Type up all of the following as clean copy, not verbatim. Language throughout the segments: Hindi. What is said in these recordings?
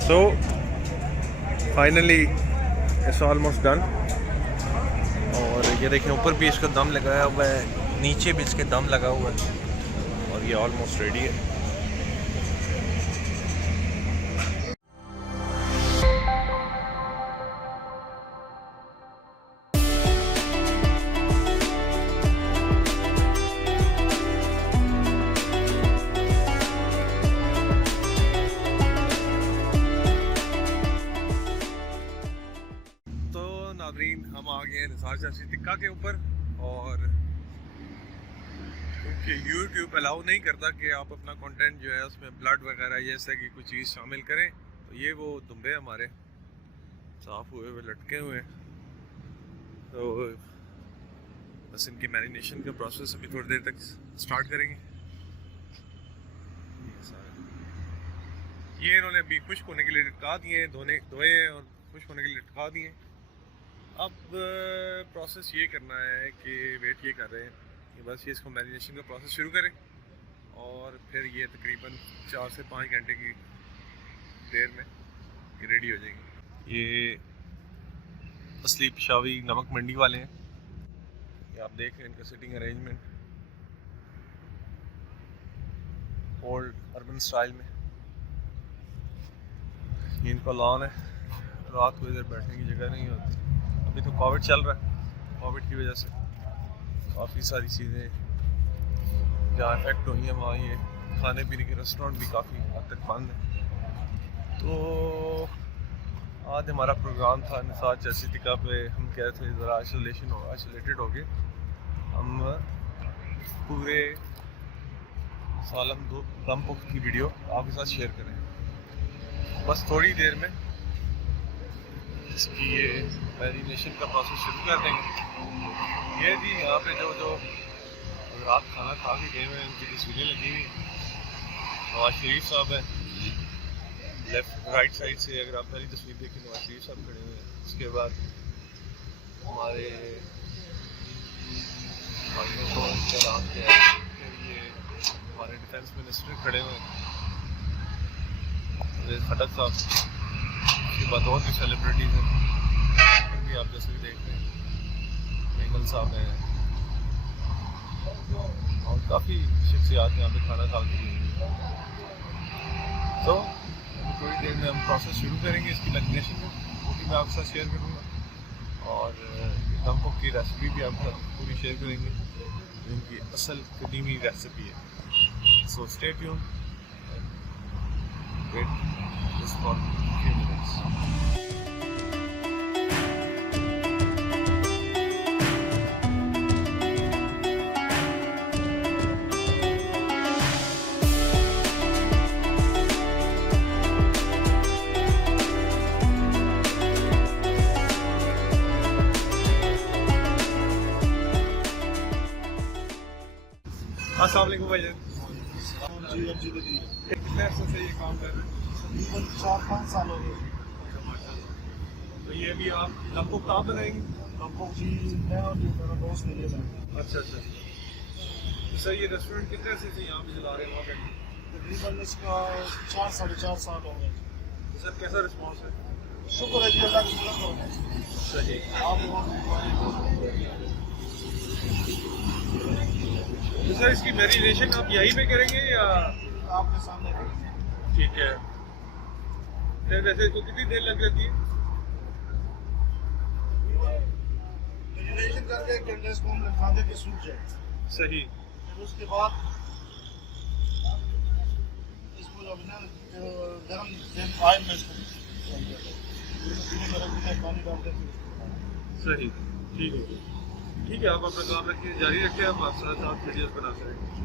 So finally it's almost done. और ये देखें ऊपर भी इसका दम लगाया हुआ है, नीचे भी इसके दम लगा हुआ है और ये ऑलमोस्ट रेडी है। हम आ गए हैं निसार चाची टिक्का के ऊपर, और क्योंकि यूट्यूब अलाउ नहीं करता कि आप अपना कंटेंट जो है उसमें ब्लड वगैरह जैसे कि कुछ चीज़ शामिल करें, तो ये वो दुम्बे हमारे साफ़ हुए हुए लटके हुए हैं। तो बस इनकी मैरिनेशन का प्रोसेस अभी थोड़ी देर तक स्टार्ट करेंगे। ये इन्होंने अभी खुश्क होने के लिए लटका दिए, धोए और खुश्क होने के लिए लटका दिए। अब प्रोसेस ये करना है कि वेट ये कर रहे हैं कि बस ये इसको मैरिनेशन का प्रोसेस शुरू करें और फिर ये तकरीबन 4 से 5 घंटे की देर में ये रेडी हो जाएंगे। ये असली पिशावी नमक मंडी वाले हैं, ये आप देख रहे हैं इनका sitting arrangement old urban style में। ये इनका लॉन है, रात को इधर बैठने की जगह नहीं होती। अभी तो कोविड चल रहा है, कोविड की वजह से काफ़ी सारी चीज़ें जहाँ इफेक्ट हुई हैं वहाँ ये खाने पीने के रेस्टोरेंट भी काफ़ी हद तक बंद हैं। तो आज हमारा प्रोग्राम था निसार चाची टिक्का पे, हम कह थे ज़रा आइसोलेटेड हो गए। हम पूरे सालम दम पुख्त की वीडियो आपके साथ शेयर करें। बस थोड़ी देर में इसकी ये मैरिनेशन का प्रोसेस शुरू कर देंगे। ये जी यहाँ पे जो रात खाना खा के गए हुए हैं उनकी तस्वीरें लगी हुई। नवाज शरीफ साहब है लेफ्ट राइट साइड से, अगर आप पहली तस्वीर देखें नवाज शरीफ साहब खड़े हुए हैं। उसके बाद हमारे भाइयों को सलाम किया, फिर ये हमारे डिफेंस मिनिस्टर खड़े हुए हैं खटक साहब। उसके बाद और भी सेलिब्रिटीज़ हैं, भी आप जैसे भी देख रहे हैं मेंगल साहब हैं और काफ़ी शख्सियात यहाँ पे खाना खा के गई। तो थोड़ी देर में हम प्रोसेस शुरू करेंगे इसकी मैरिनेशन में, वो भी मैं आपके साथ शेयर करूँगा और दम पुख्त की रेसिपी भी आपके साथ पूरी शेयर करेंगे, इनकी असल कदीमी रेसिपी है। So stay tuned, wait just for few minutes. अस्सलाम वालेकुम भाईजान। कितने अर्से से ये काम कर रहे हैं? तकरीबन 4-5 साल हो गए। तो ये भी आप दम पुख्त आप बनाएंगे? दम पुख्त जी मैं और मेरा दोस्त मिलिए बनाएंगे। अच्छा। तो सर ये रेस्टोरेंट कितने अर्से से यहाँ पे चला रहे हैं वहाँ पे? तकरीबन इसका 4-4.5 साल हो गए। तो सर कैसा रिस्पॉन्स है? शुक्र है जी अल्लाह की मदद। सही। तो सर इसकी मैरिनेशन आप यहीं पे करेंगे या आपके सामने करेंगे? ठीक है। फिर वैसे तो कितनी देर लग जाती है? मैरिनेशन करके 1 घंटे इसको हम लटका दे के सूख जाए। सही। फिर उसके बाद इसको जब ना गर्म ऑयल में इसको पानी डालते हैं। सही, ठीक है। आप अपना काम रखिए, जारी रखिए, आप साथ वीडियोस बना सकेंगे।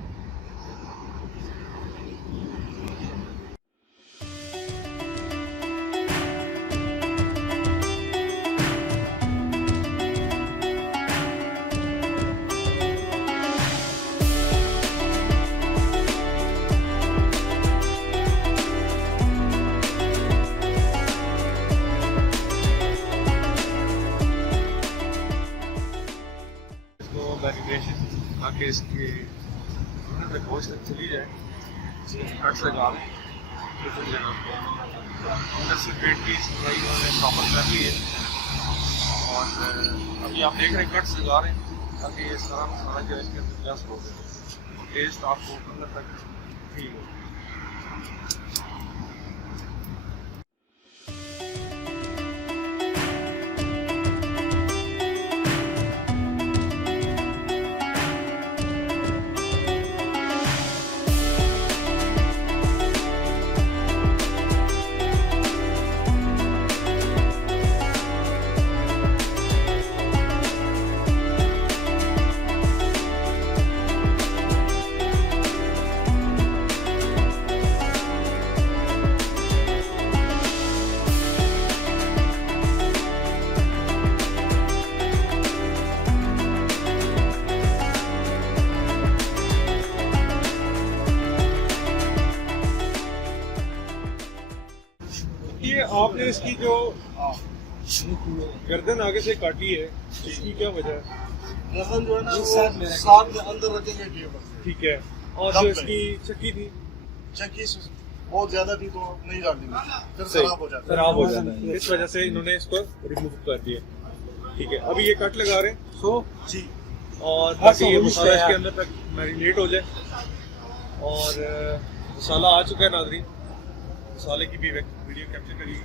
मैरिनेशन ताकि इसकी गोश्त तक चली जाए, इसके कट्स लगा लें। अंदर से पेट की सफाई उन्होंने प्रॉपर कर ली है और अभी आप देख रहे हैं कट्स लगा रहे हैं ताकि ये सारा मसाला जो है इसके अंदर प्लस हो गया टेस्ट आपको अंदर तक ठीक हो। ये आपने इसकी जो गर्दन आगे से काटी है इसकी क्या वजह है? गर्दन जो है ना वो साथ में अंदर रखेंगे टेबल से। ठीक है। और दम जो पे। इसकी चक्की थी चक्की बहुत ज्यादा थी तो नहीं डालेंगे, फिर सही, खराब हो जाता है। खराब हो जाता है, इस वजह से इन्होंने इसको रिमूव कर दिया। ठीक है, अभी ये कट लगा रहे हैं सो जी और ताकि ये मसाला इसके अंदर तक मैरिनेट हो जाए। और मसाला आ चुका है नाज़रीन, मसाले की भी वीडियो कैप्चर करिए।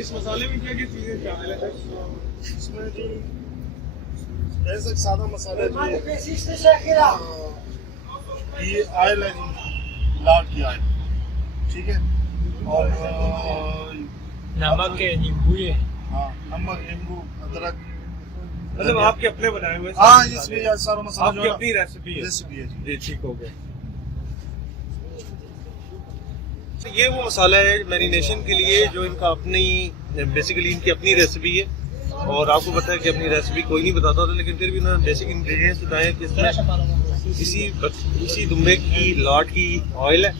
इस मसाले में क्या क्या चीज़ें शामिल है? इसमें जी ऐसा सादा मसाला जो है ये आयल है जी, लाल की आयल, ठीक है। और नमक है, नींबू है। हाँ, नमक, नींबू, अदरक, मतलब आपके अपने बनाए हुए हाँ सारे इसमें मसाले? ये सारा मसाला आपकी अपनी रेसिपी है? रेसिपी है जी। जी ठीक हो गया। तो ये वो मसाला है मैरिनेशन के लिए जो इनका अपनी बेसिकली इनकी अपनी रेसिपी है। और आपको पता है कि अपनी रेसिपी कोई नहीं बताता था, लेकिन फिर भी उन्होंने बेसिक इंग्रेडिएंट्स बताए कि इसमें इसी दुम्बे की लाट की ऑयल है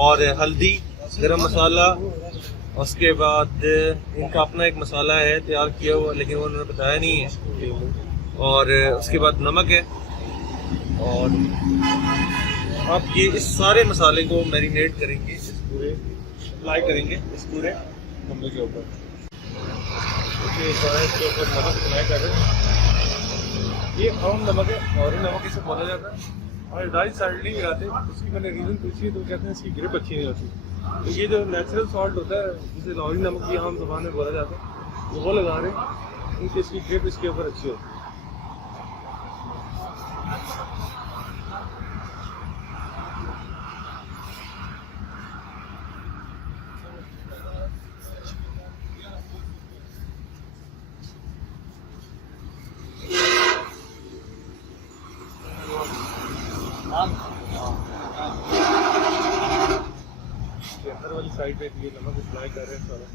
और हल्दी, गरम मसाला, उसके बाद इनका अपना एक मसाला है तैयार किया हुआ लेकिन वो उन्होंने बताया नहीं है, और उसके बाद नमक है। और आप ये इस सारे मसाले को मैरिनेट करेंगे, इस पूरे अप्लाई करेंगे इस पूरे नमक के ऊपर। देखिए सारा इसके ऊपर नमक अप्लाई कर रहे हैं। ये आम नमक है और नमक इसे बोला जाता है। और डाई साइड नहीं गिराते, उसकी मैंने रीज़न पूछी है तो कहते हैं इसकी ग्रिप अच्छी नहीं होती। तो ये जो नेचुरल सॉल्ट होता है जिसे लॉरी नमक भी आम ज़बान में बोला जाता है, वो लगा रहे हैं क्योंकि इसकी ग्रिप इसके ऊपर अच्छी होती है। अंदर वाली साइड पे ये नमक अप्लाई कर रहे हैं सारा।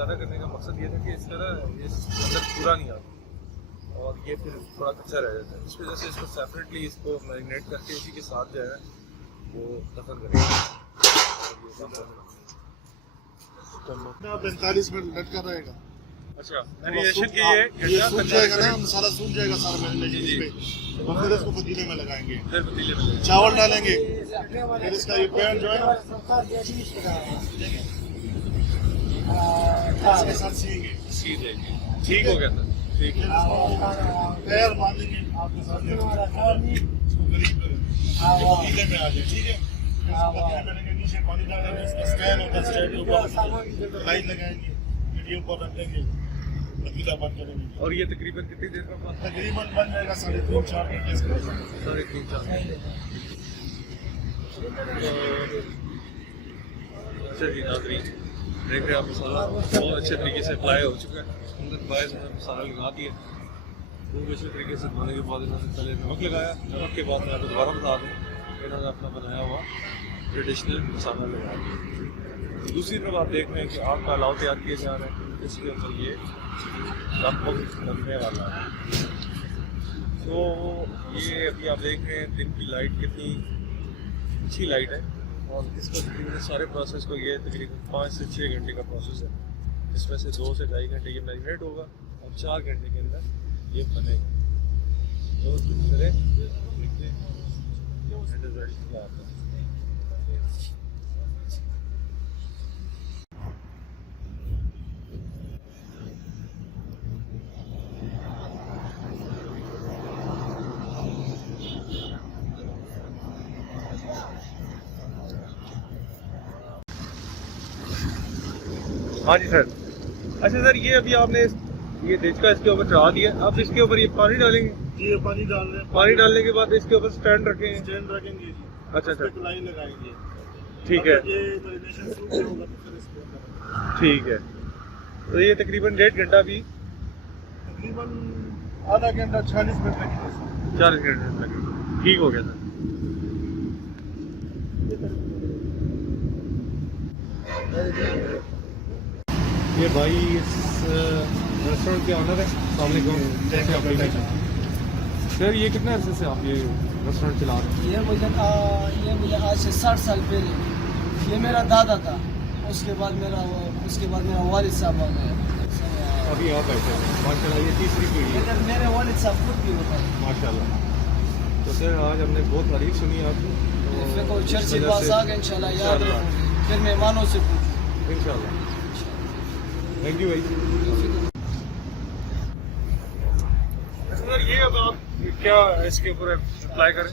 अलग करने का मकसद ये था कि इस तरह इस अंदर पूरा नहीं आता और ये फिर थोड़ा कच्चा रह जाता है। इस वजह से इसको सेपरेटली इसको मैरिनेट करके इसी के साथ जो है वो दफन करेंगे। 45 मिनट लटका रहेगा। अच्छा, मैरिनेशन के ये सूख जाएगा ना, मसाला सूख जाएगा सारा मैरिनेशन इसमें, और फिर इसको पतीले में लगाएंगे, फिर पतीले में चावल डालेंगे, फिर इसका ये पैन जो है ना इसके साथ सीएंगे। ठीक हो गया सर, ठीक है। पैर बांधेंगे आपके साथ, इसको करीब पतीले में आ जाए, ठीक है। पतीले में नीचे पानी डालेंगे, इसका स्टैंड होता है, स्टैंड के ऊपर लाइट लगाएंगे, वीडियो पर रख देंगे, पतीला बंद करेंगे। और ये तकरीबन कितनी देर का तकरीबन बन जाएगा 3.5-4 घंटे। 3.5-4 अच्छा जी नाज़रीन, देख रहे हैं आप मसाला बहुत अच्छे तरीके से अप्लाई हो चुका है। अंदर बायस में मसाला लगा दिया, खूब अच्छे तरीके से धोने के बाद इन्होंने पहले नमक लगाया, नमक के बाद मैं आपको दोबारा बता दूँ इन्होंने अपना बनाया हुआ ट्रेडिशनल मसाला लगा दिया। दूसरी तरफ आप देख रहे हैं कि आग का अलाव तैयार किए जा रहे हैं, इसके अंदर ये लगभग बनने वाला है। तो ये अभी आप देख रहे हैं दिन की लाइट कितनी अच्छी लाइट है और इसको तकरीबन सारे प्रोसेस को ये तकरीबन 5 से 6 घंटे का प्रोसेस है, इसमें से 2 से 2.5 घंटे ये मैरिनेट होगा और 4 घंटे के अंदर ये बनेगा। तो रिजल्ट क्या आता है। हाँ जी सर। अच्छा सर, ये अभी आपने ये देचका इसके ऊपर चढ़ा दिया, अब इसके ऊपर ये पानी डालेंगे? ये पानी डाल रहे हैं। पानी डालने के बाद इसके ऊपर स्टैंड रखेंगे? स्टैंड रखेंगे। अच्छा अच्छा, लाइन लगाएंगे। ठीक है। ये मैरिनेशन शुरू होगा तो फिर इसके ऊपर ठीक है। तो ये तकरीबन 1.5 घंटा भी, तकरीबन आधा घंटा 40 मिनट लगेगा। 40 मिनट लगेगा। ठीक हो गया सर। ये भाई इस रेस्टोरेंट के ऑनर है। सर ये कितने अरसे से आप ये रेस्टोरेंट चला रहे हैं? ये मुझे आज से 60 साल पहले, ये मेरा दादा था, उसके बाद मेरा वालिद साहब आ गए। अभी आप बैठे हैं माशाल्लाह, ये तीसरी पीढ़ी है। इधर मेरे वालिद साहब खुद भी होता है माशाल्लाह। तो सर आज हमने बहुत तारीफ सुनी आपकी, तो चर्च के पास आ गए इंशाल्लाह, याद रखोगे, फिर मेहमानों से पूछो इंशाल्लाह। थैंक यू भाई। सर ये अब आप क्या इसके ऊपर अप्लाई करें?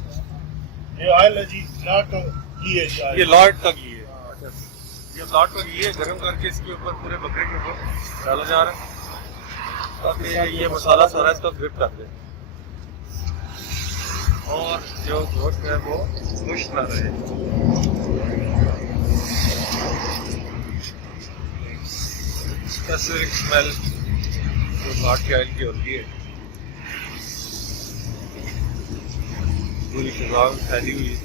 ये ऑयल है जी, लाट का घी है जी। ये लाट का घी है। अच्छा, ये लाट का घी है, गर्म करके इसके ऊपर पूरे बकरे के ऊपर डाला जा रहा है ताकि ये मसाला सारा इसका ग्रिप कर दे और जो गोश्त है वो खुश ना रहे। इसका सिर्फ स्मेल जो लाट के ऑयल की होती है पूरी फिजा में फैली हुई है।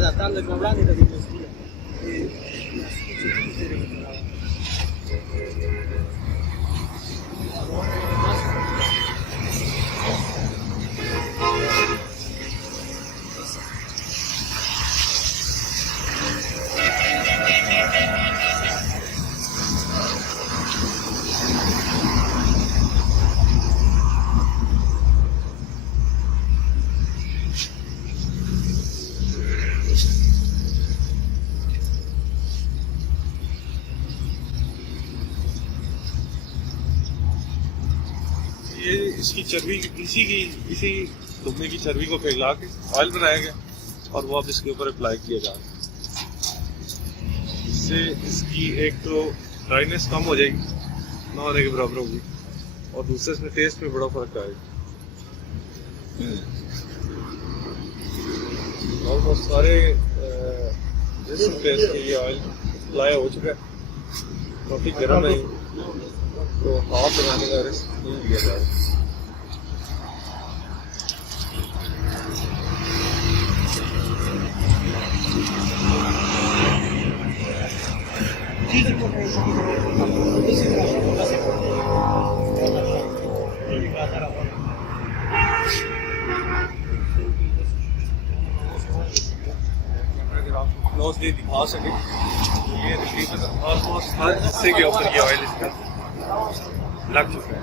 tratando de cobrar y de divertir. इसकी चर्बी इसी दुम्बे की चर्बी को पिघला के ऑयल बनाया गया और वो अब इसके ऊपर अप्लाई किया जा रहा है। इससे इसकी एक तो ड्राइनेस कम हो जाएगी, ना होने के बराबर होगी, और दूसरे इसमें टेस्ट में बड़ा फर्क आएगा। ऑलमोस्ट सारे जिसम पे ये ऑयल अप्लाई हो चुका है, काफ़ी गर्म है, तो हाथ बनाने का रिस्क नहीं लिया जा रहा। अगर आपको क्लोजली दिखा सके, ये तकरीबन ऑलमोस्ट हर हिस्से के ऊपर ये ऑयल इसका लग चुका है।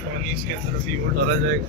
पानी इसके अंदर अभी वो डाला जाएगा।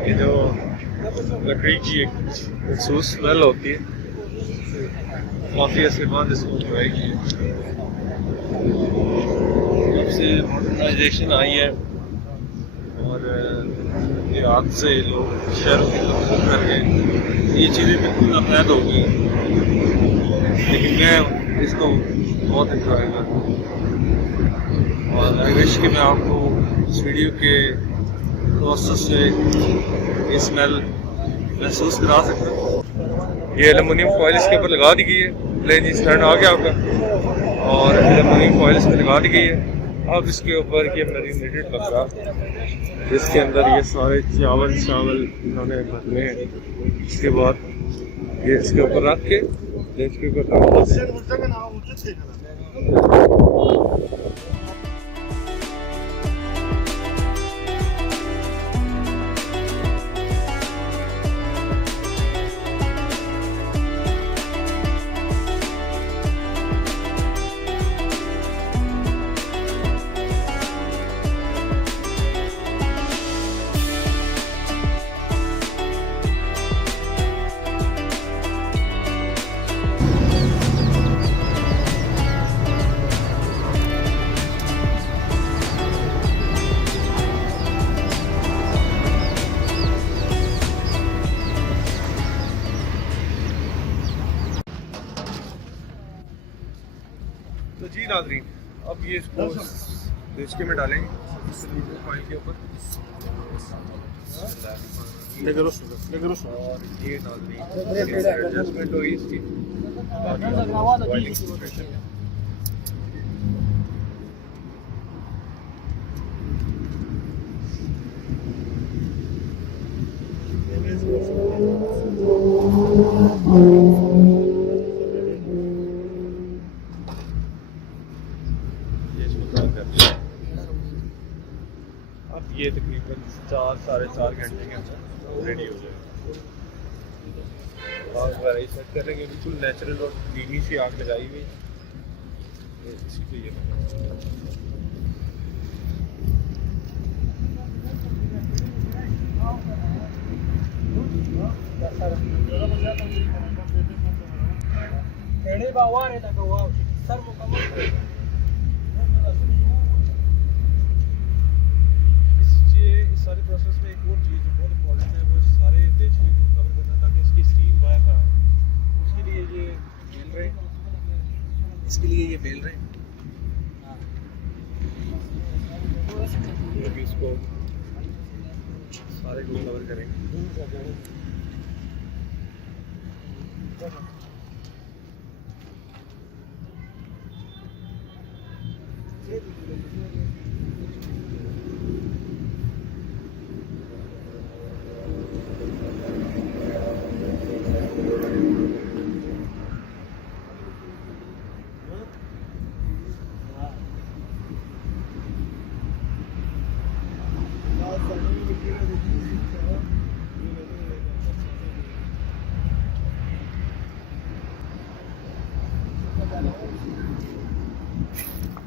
ये जो लकड़ी की एक महसूस स्मेल होती है, काफ़ी ऐसे बाद इसको आएगी। जब से मॉडर्नाइजेशन आई है और इराक से लोग शहरों के लोग कर गए, ये चीज़ें बिल्कुल नापैद हो गई, लेकिन मैं इसको बहुत इंजॉय करता हूँ और आई विश कि मैं आपको इस वीडियो के प्रोसेस से ये स्मेल महसूस करा सकता हूँ। ये एलुमिनियम फॉइल इसके ऊपर लगा दी गई है, प्लेन जी स्टैंड आ गया आपका, और एलुमिनियम फॉइल इसमें लगा दी गई है। अब इसके ऊपर ये मैरिनेटेड बकरा, जिसके अंदर ये सारे चावल इन्होंने भरने हैं, इसके बाद ये इसके ऊपर रख के इसके ऊपर रख देते हैं। तो जी नाज़रीन, अब ये इसको देचके में डालेंगे फॉइल के ऊपर, और ये नाज़रीन एडजस्टमेंट होगी इसकी बॉइलिंग प्रोसेस में। अब ये तकरीबन 4-4.5 घंटे के अंदर रेडी हो जाएगा। और वैराई सेट करेंगे, बिल्कुल नेचुरल और धीमी सी आग लगाई हुई, इसी पे ये इस सारे प्रोसेस में एक और चीज़ जो बहुत इम्पोर्टेंट है, वो सारे देचके को कवर करना ताकि इसकी स्टीम बाहर ना आए। उसके लिए ये बेल रहे हैं, अभी इसको सारे को कवर करेंगे।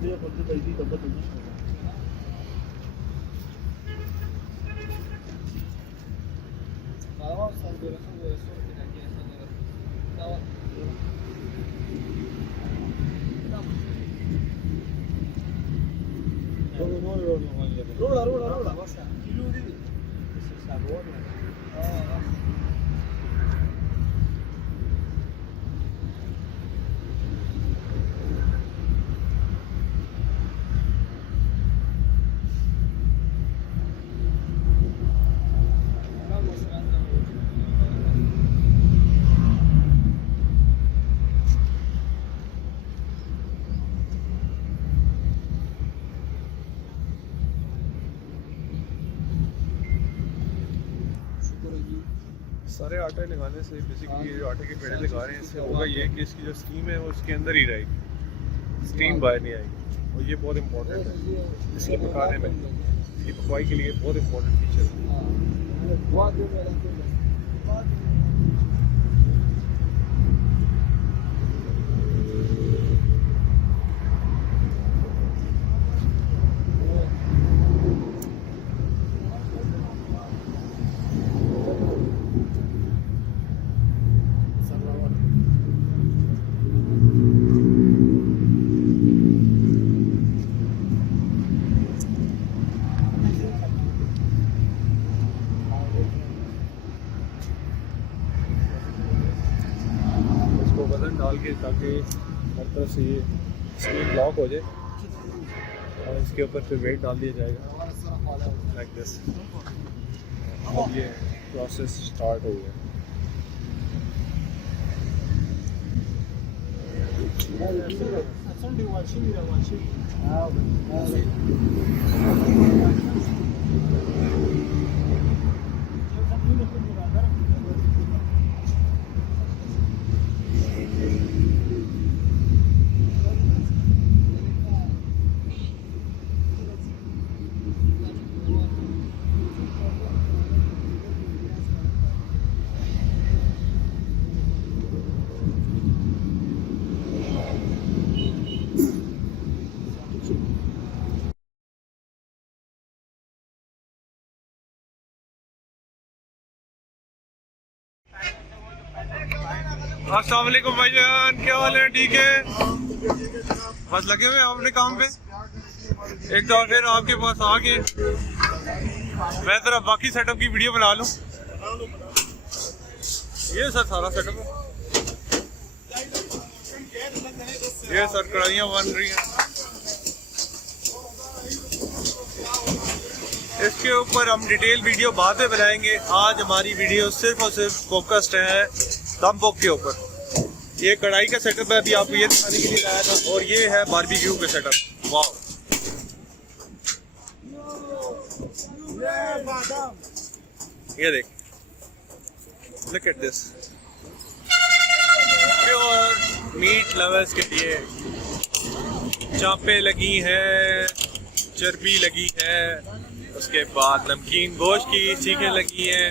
ये बोलते भाई दी डबल डबल सारे आटे लगाने से बेसिकली ये जो आटे के पेड़े लगा रहे हैं इससे होगा ये कि इसकी जो स्टीम है वो इसके अंदर ही रहेगी, स्टीम बाहर नहीं आएगी। और ये बहुत इंपॉर्टेंट है इसके पकाने में, इसकी पकवाई के लिए बहुत इंपॉर्टेंट फीचर है। इसको वजन डाल के ताकि हर तरफ से ये स्टीम ब्लॉक हो जाए और इसके ऊपर फिर वेट डाल दिया जाएगा लाइक दिस। अब ये प्रोसेस स्टार्ट हो गया। अस्सलाम वालेकुम भाईजान, क्या हाल है? ठीक है, बस लगे हुए अपने काम पे। एक दफा फिर आपके पास आके मैं जरा बाकी सेटअप की वीडियो बना लूं। ये सर सारा सेटअप है, ये सर कढ़ाइयाँ बन रही हैं। इसके ऊपर हम डिटेल वीडियो बाद में बनाएंगे। आज हमारी वीडियो सिर्फ और सिर्फ फोकस्ड है दम पोक के ऊपर। ये कढ़ाई का सेटअप है, अभी आपको ये दिखाने के लिए लाया था, और ये है बारबेक्यू का सेटअप। वाह, ये देख, look at this, pure meat lovers के लिए चापे लगी हैं, चर्बी लगी है, उसके बाद नमकीन गोश्त की सीखें लगी हैं,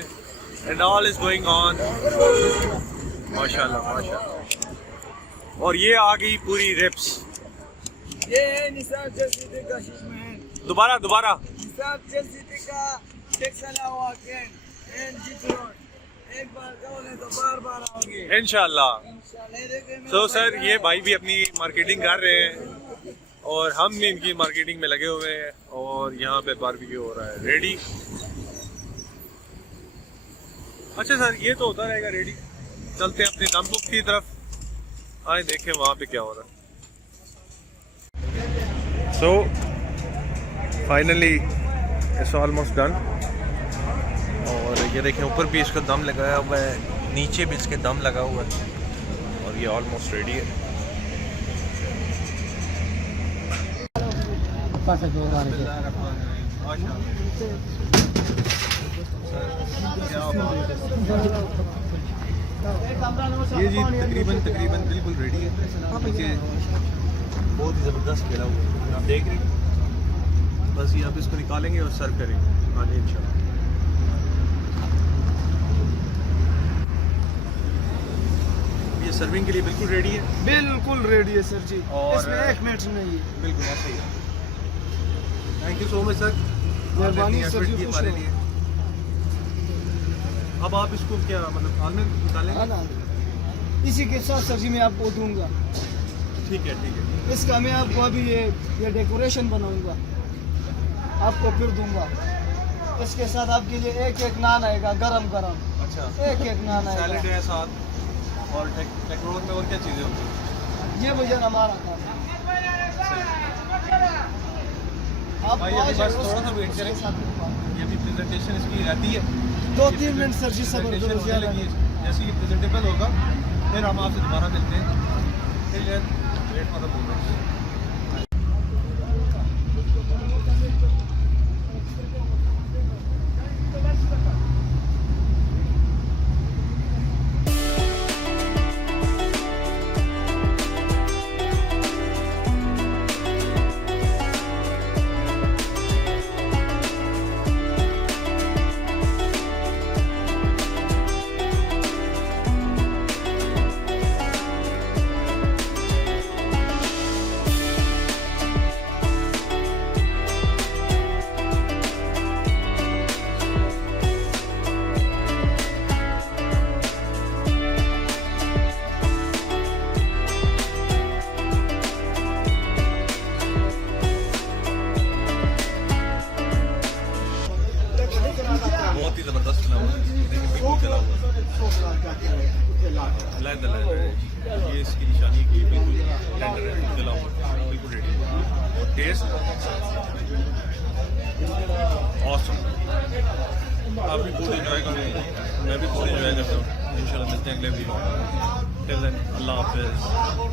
and all is going on. माशाल्लाह माशाल्लाह। और ये आ गई पूरी रिप्स। ये है निसार जलसीते का शीशमहल। दोबारा दोबारा निसार जलसीते का टेक्सला वाकेन एंड जितरोन। एक बार कहोगे तो बार बार आओगे इंशाल्लाह। इंशाल्लाह। तो सर ये भाई भी अपनी मार्केटिंग कर रहे हैं और हम भी इनकी मार्केटिंग में लगे हुए हैं, और यहाँ पे बारबेक्यू हो रहा है रेडी। अच्छा सर, ये तो होता रहेगा रेडी। चलते हैं अपने दमपुक की तरफ, आए देखें वहाँ पे क्या हो रहा है। So finally it's almost done. और ये देखें ऊपर भी इसका दम लगाया हुआ है, नीचे भी इसके दम लगा हुआ है, और ये ऑलमोस्ट रेडी है। ये जी तकरीबन बिल्कुल रेडी है। पीछे बहुत ही ज़बरदस्त खेला हुआ है, आप देख रहे हैं। बस ये आप इसको निकालेंगे और सर्व करेंगे। हाँ जी इंशाल्लाह। ये सर्विंग के लिए बिल्कुल रेडी है। बिल्कुल रेडी है सर जी, और- इसमें एक मिनट नहीं है। बिल्कुल ऐसे ही। Thank you so much sir, मेहरबानी सर जी, खुश हमारे रहो। लिए। अब आप इसको क्या मतलब थाल में निकालेंगे? है ना, इसी के साथ सर जी मैं आपको दूंगा। ठीक है ठीक है। इसका मैं आपको अभी ये डेकोरेशन बनाऊंगा, आपको फिर दूंगा। इसके साथ आपके लिए एक एक नान आएगा, गरम गरम अच्छा, एक एक नान सैलेड आएगा। है साथ, और टेक्नोलॉजी में और क्या चीज़ें होती हैं? ये भैया हमारा काम है। आप भाई, अभी बस थोड़ा सा वेट करें। साथ ये भी प्रेजेंटेशन इसकी रहती है 2-3 मिनट सर जी, सब्र Presentation करो होने ज़्यादा लगी है। नहीं। जैसे ये प्रेजेंटेबल होगा फिर हम आपसे दोबारा मिलते हैं। Wait for the moment. बहुत ही ज़बरदस्त फिल्म है, लेकिन बिल्कुल चला हुआ अलग अलग है। ये इसकी निशानी है कि ये बिल्कुल टेंडर है, चला हुआ, बिल्कुल रेडी है। और टेस्ट ऑसम। आप भी फूड एंजॉय करें, मैं भी फूड एंजॉय करता हूँ। इंशाल्लाह मिलते हैं अगले वीडियो में। टिल देन, अल्लाह हाफिज़।